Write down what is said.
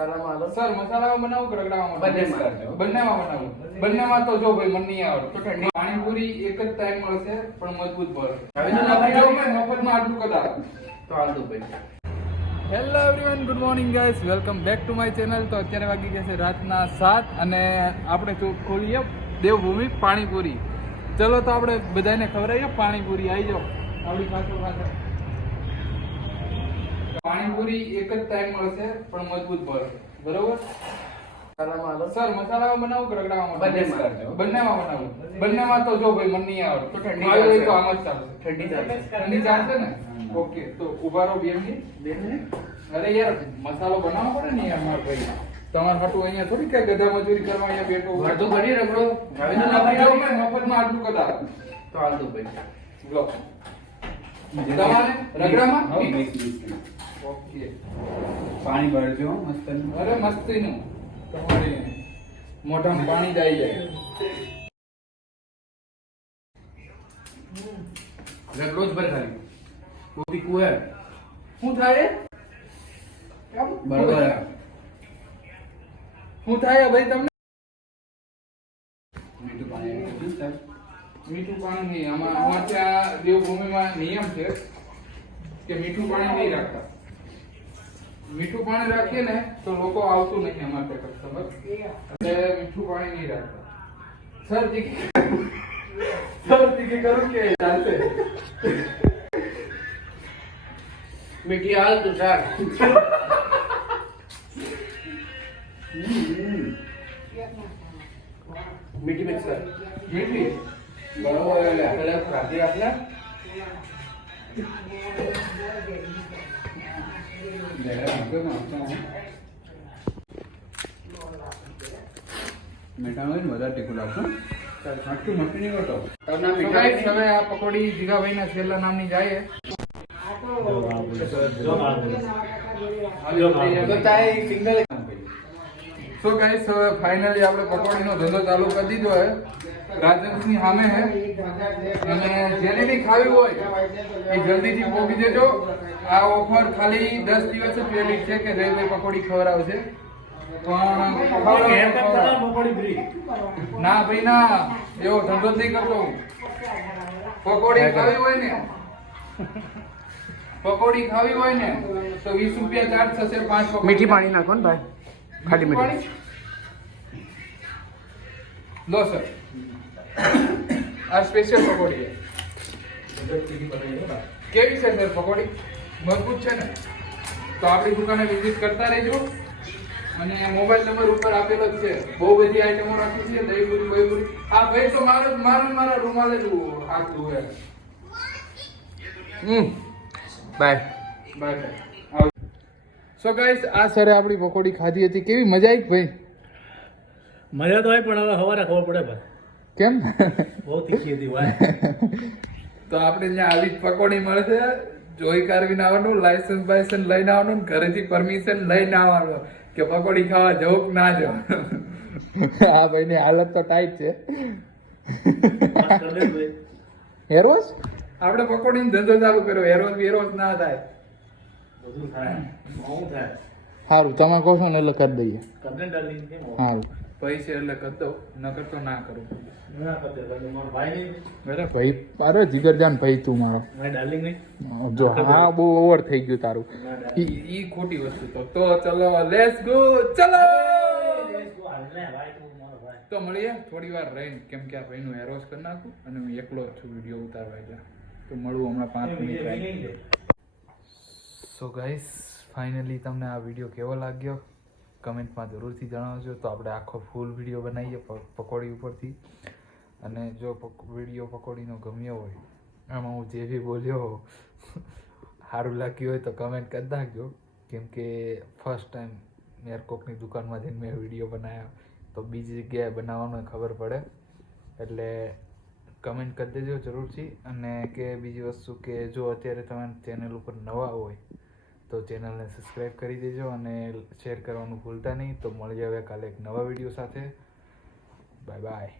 Sir મસાલામાં બનાવું કે રગડામાં બંનેમાં બનાવું. બંનેમાં તો જો ભાઈ મને નહીં આવડે તો ઠંડી પાણીપુરી એક જ ટાઈમ મળશે પણ મજબૂત મળશે. મફતમાં આટલું કદા તો હાલતું ભાઈ. Hello everyone, good morning guys, welcome back to my channel. તો અત્યારે વાગી ગયા છે રાતના 7 અને આપણે ખોલીએ દેવભૂમિ પાણીપુરી. ચલો તો આપણે બધાને ખવડાવીએ પાણીપુરી. આવી જાઓ આપણી પાછળ. પાણીપુરી એક જ ટાઈમ મળશે પણ મજબૂત મળશે, બરોબર? સર મસાલામાં બનાવું કે રગડામાં? બંનેમાં બનાવું. બંનેમાં તો જો ભાઈ મને નહીં આવડે તો ઠંડી તો આમ જ ચાલશે. ઠંડી ચાલશે ને? ઓકે, તો ઉભા રહો 2 મિનિટ. અરે યાર, મસાલો બનાવવો પડે ને યાર મારા ભાઈ. તમારે હાટું અહીંયા થોડી કઈ ગધા મજૂરી કરવા અહીંયા બેઠો અડધો ભરી રગડો મફતમાં આટલું કદા તો હાલતું ભાઈ. લો તમારે રગડામાં ઓકે. પાણી ભરજો મસ્ત. અરે મસ્તીનું તમારે મોઢામાં પાણી જ આવી જાય. રોજ ભર ખાલી કોટી કુએ શું થાય બરોબર. શું થાય ભાઈ તમને? મીઠું પાણી મીઠું પાણી નહીં. અમારે ત્યાં દેવભૂમિમાં નિયમ છે કે મીઠું પાણી નહીં રાખતા. મીઠું પાણી રાખીએ ને તો લોકો આવતું નહીં અમારે કસ્ટમર, એટલે મીઠું પાણી નહીં રાખતા. સર તીખી કરું કે ચાલશે? મીઠી હાલ તું ચાલ. મીઠી મિક્સ કર. મીઠી બરોબર. પેલા રાત્રે આપલા મીઠા હોય ને વધારે તીખું લાગશે. આટલું મસ્તી નહીં કરતો. હવે આ પકોડી જીગાભાઈના છેલ્લા નામની જાય. સો ગાઈસ, હવે ફાઇનલી આપણે પકોડીનો ધંધો ચાલુ કરી દીધો હે. રાજનની સામે હે અને જેને બી ખાવી હોય એ જલ્દીથી પહોંચી દેજો. આ ઓફર ખાલી 10 દિવસ જ પહેલી છે કે જયભાઈ પકોડી ખવડાવશે. પણ ના ભાઈ ના, એવો ધંધો જ નહીં કરતો હું. પકોડી ખાવી હોય ને તો 20 રૂપિયા ચાર્જ થશે. 5 મીઠી પાણી નાખો ને ભાઈ. ખાલી મીઠી લો સર, આ સ્પેશિયલ પકોડી છે. કેવી છે સર પકોડી? મજબૂત છે ને? તો આપણી દુકાને વિઝિટ કરતા રહેજો અને મોબાઈલ નંબર ઉપર આપેલો જ છે. બહુ બધી આઈટમો રાખી છે. દહીપુરી બહીપુરી. આ ભાઈ તો મારા રૂમાલે જ હાથ ધોવે. બાય. સો ગાઈસ, આ સરે આપણી પકોડી ખાધી હતી. કેવી મજા આવી ભાઈ? મજા તો આવી પણ હવે સવારે ખબર પડે ભાઈ. કેમ? બહુ તીખી હતી ભાઈ. તો આપણે ત્યાં આવી જ પકોડી મળશે. જોઈ કારવીને આવવાનું, લાયસન્સ બાયસન્સ લઈને આવવાનું, ઘરેથી પરમિશન લઈને આવવાનું કે પકોડી ખાવા જવું કે ના જવું. આ ભાઈની હાલત તો ટાઈટ છે. હેરોસ આપણે પકોડીનો ધંધો ચાલુ કર્યો. હેરોસ ના થાય. બધું થાય. બહુ થાય. સારું, તમે કહો છો ને એટલે કરી દઈએ. કદને ડાલી કેમ સારું, પૈસે એટલે કરી દો, ન કરતો ના કરું. ના કરતે ભાઈ મારો ભાઈ નહીં. બરાબર ભાઈ, અરે જીગરજાન ભાઈ તું મારો. મારી ડાર્લિંગ નહીં. જો હા, બહુ ઓવર થઈ ગયું તારું. ઈ ખોટી વસ્તુ. તો ચલો, લેટ્સ ગો. ચલો તો મળીએ થોડી વાર રહીને, કેમ કે આ ભાઈનું હેરોસ કરી નાખું અને હું એકલો જ છું વિડીયો ઉતારવા. એટલે તો મળું હમણાં 5 મિનિટ. સો ગાઈસ, ફાઇનલી તમને આ વિડીયો કેવો લાગ્યો કમેન્ટમાં જરૂરથી જણાવજો. તો આપણે આખો ફૂલ વિડીયો બનાવીએ પકોડી ઉપરથી. અને જો વિડીયો પકોડીનો ગમ્યો હોય, આમાં હું જે બી બોલ્યો સારું લાગ્યું હોય તો કમેન્ટ કરી નાખજો. કેમ કે ફર્સ્ટ ટાઈમ મેરકોકની દુકાનમાં જઈને મેં વિડીયો બનાવ્યો, તો બીજી જગ્યાએ બનાવવાનો ખબર પડે. એટલે કમેન્ટ કરી દેજો જરૂરથી. અને કે બીજી વસ્તુ કે જો અત્યારે તમે ચેનલ ઉપર નવા હોય તો ચેનલને સબસ્ક્રાઈબ કરી દેજો અને શેર કરવાનું ભૂલતા નહીં. તો મળી આવે કાલે એક નવા વિડીયો સાથે. Bye bye.